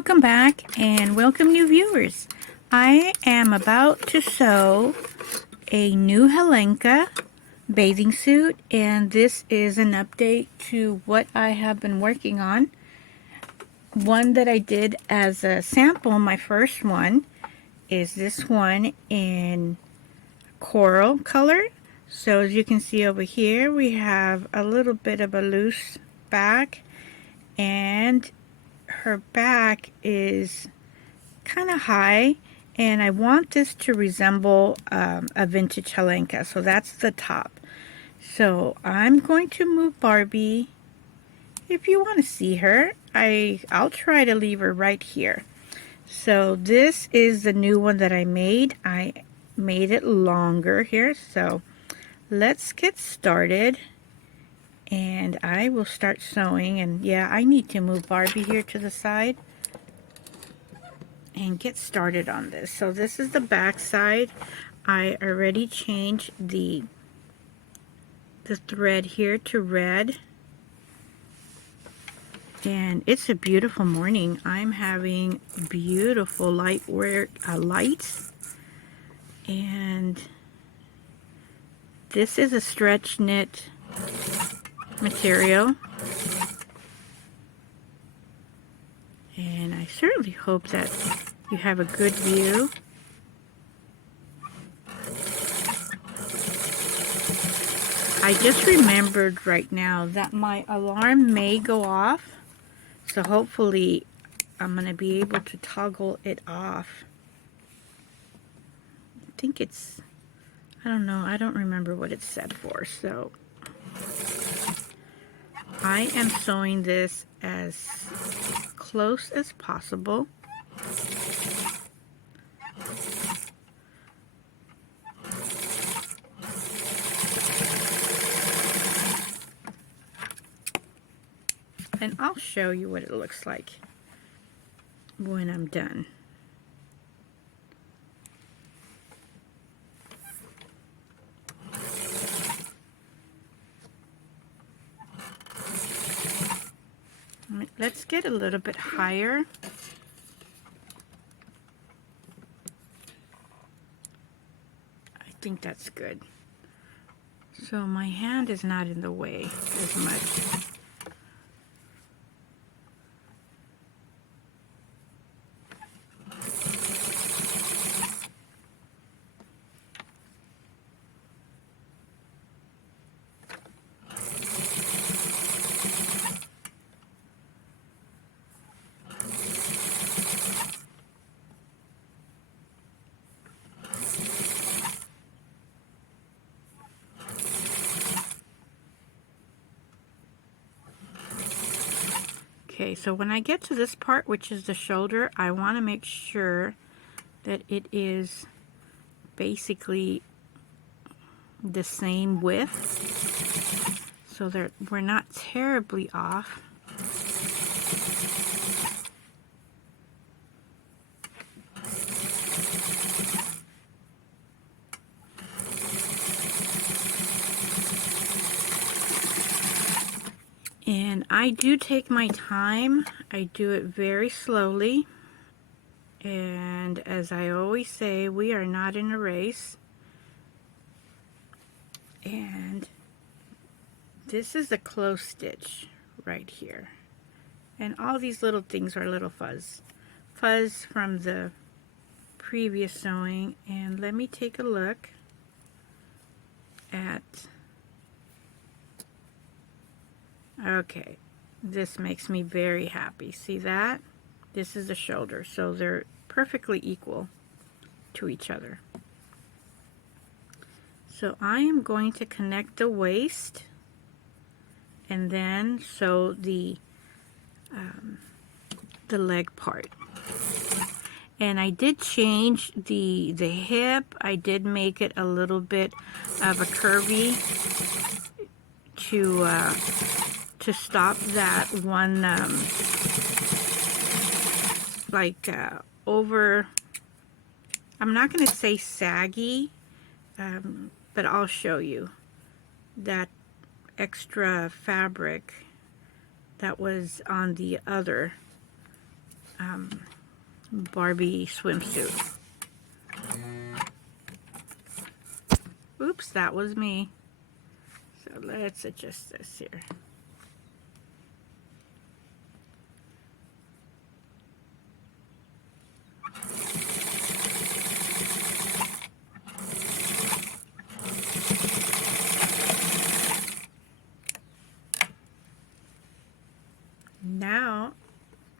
Welcome back and welcome new viewers. I am about to sew a new Helenca bathing suit, and this is an update to what I have been working on. One that I did as a sample, my first one, is this one in coral color. So as you can see over here, we have a little bit of a loose back, and her back is kind of high, and I want this to resemble a vintage Helenca. So that's the top. So I'm going to move Barbie. If you want to see her, I'll try to leave her right here. So this is the new one that I made. I made it longer here. So let's get started. And I will start sewing. And yeah, I need to move Barbie here to the side and get started on this. So this is the back side. I already changed the thread here to red. And it's a beautiful morning. I'm having beautiful lights. And this is a stretch knit material. And I certainly hope that you have a good view. I just remembered right now that my alarm may go off. So hopefully I'm going to be able to toggle it off. I think it's, I don't know, I don't remember what it's set for. So I am sewing this as close as possible. And I'll show you what it looks like when I'm done. Let's get a little bit higher. I think that's good. So my hand is not in the way as much. Okay, so when I get to this part, which is the shoulder, I want to make sure that it is basically the same width, so that we're not terribly off. And I do take my time. I do it very slowly. And as I always say, we are not in a race. And this is the close stitch right here. And all these little things are little fuzz from the previous sewing. And let me take a look at, okay, this makes me very happy. See that? This is the shoulder, so they're perfectly equal to each other. So I am going to connect the waist and then sew the leg part. And I did change the hip. I did make it a little bit of a curvy to stop that one over, I'm not going to say saggy, but I'll show you that extra fabric that was on the other Barbie swimsuit. Oops, that was me. So let's adjust this here. Now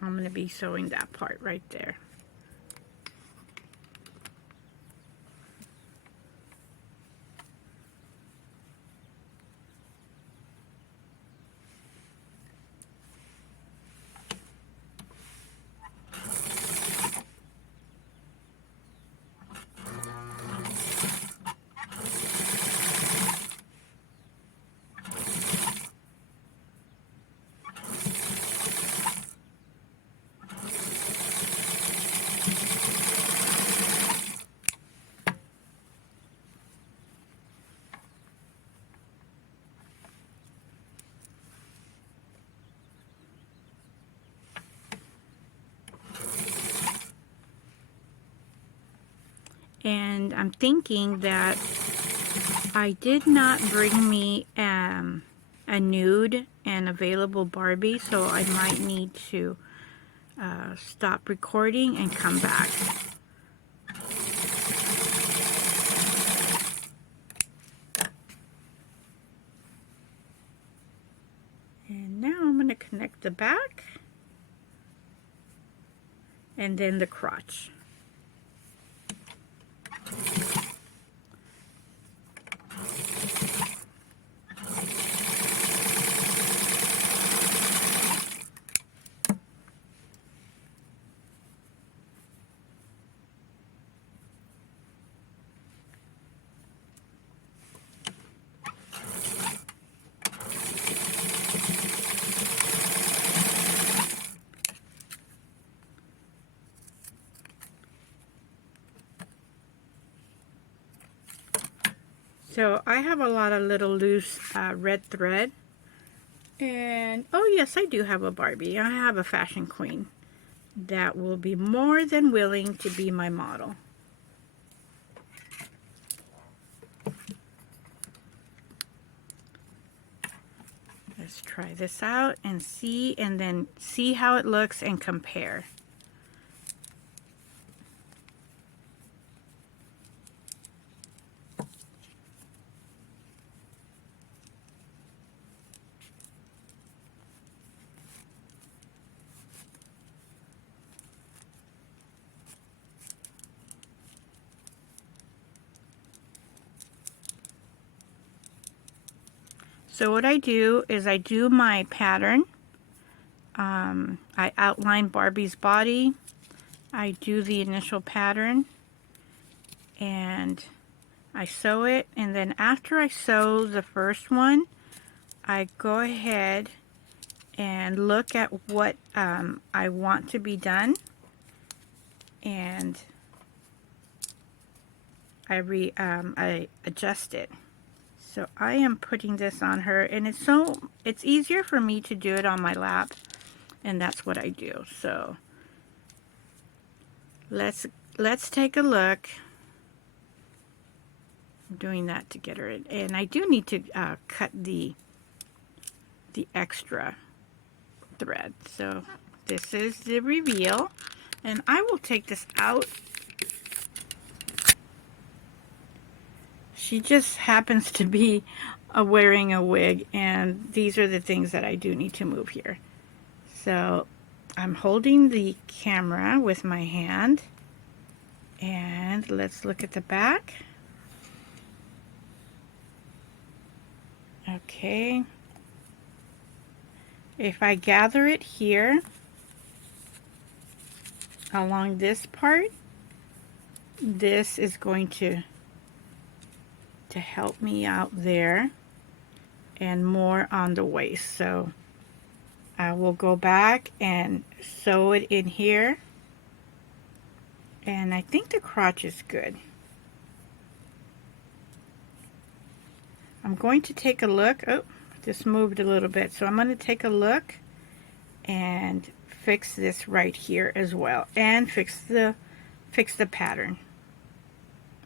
I'm going to be sewing that part right there. And I'm thinking that I did not bring me a nude and available Barbie, so I might need to stop recording and come back. And now I'm going to connect the back and then the crotch. So I have a lot of little loose red thread. And oh yes, I do have a Barbie. I have a fashion queen that will be more than willing to be my model. Let's try this out and then see how it looks and compare. So what I do is I do my pattern. I outline Barbie's body. I do the initial pattern and I sew it, and then after I sew the first one, I go ahead and look at what I want to be done, and I adjust it. So I am putting this on her, and it's easier for me to do it on my lap, and that's what I do. So let's take a look. I'm doing that to get her in, and I do need to cut the extra thread. So this is the reveal, and I will take this out. She just happens to be wearing a wig, and these are the things that I do need to move here. So I'm holding the camera with my hand, and let's look at the back. Okay. If I gather it here along this part, this is going to help me out there and more on the waist. So I will go back and sew it in here, and I think the crotch is good. I'm going to take a look. Oh, just moved a little bit. So I'm going to take a look and fix this right here as well and fix the pattern.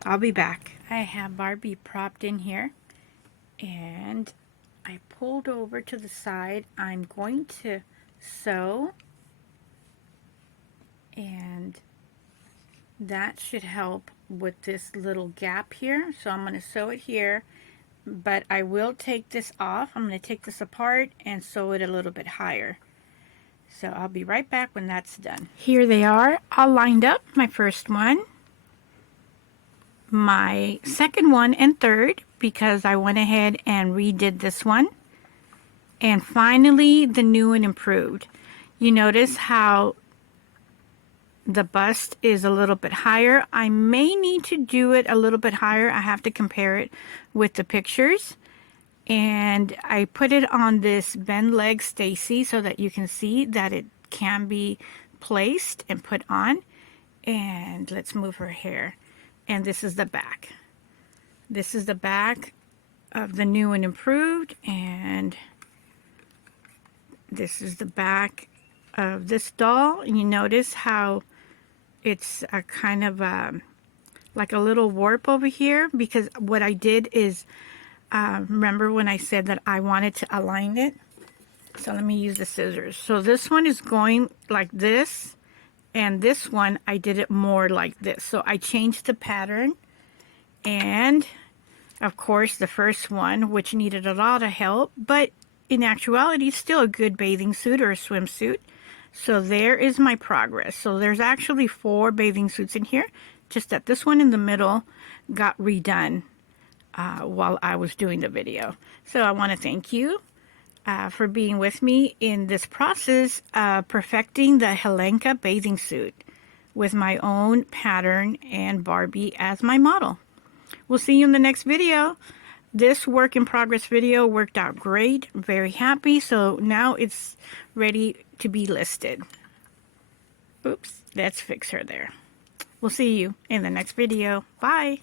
I'll be back. I have Barbie propped in here and I pulled over to the side. I'm going to sew, and that should help with this little gap here. So I'm going to sew it here, but I will take this off. I'm going to take this apart and sew it a little bit higher. So I'll be right back when that's done. Here they are, all lined up. My first one, my second one, and third, because I went ahead and redid this one. And finally, the new and improved. You notice how the bust is a little bit higher. I may need to do it a little bit higher. I have to compare it with the pictures. And I put it on this bend leg Stacy so that you can see that it can be placed and put on. And let's move her hair. And this is the back. This is the back of the new and improved, and this is the back of this doll. And you notice how it's a kind of like a little warp over here, because what I did is remember when I said that I wanted to align it? So let me use the scissors. So this one is going like this, and this one I did it more like this. So I changed the pattern, and of course the first one, which needed a lot of help, but in actuality it's still a good bathing suit or a swimsuit. So there is my progress. So there's actually 4 bathing suits in here, just that this one in the middle got redone while I was doing the video. So I want to thank you for being with me in this process of perfecting the Helenca bathing suit with my own pattern and Barbie as my model. We'll see you in the next video. This work in progress video worked out great. Very happy. So now it's ready to be listed. Oops, let's fix her there. We'll see you in the next video. Bye.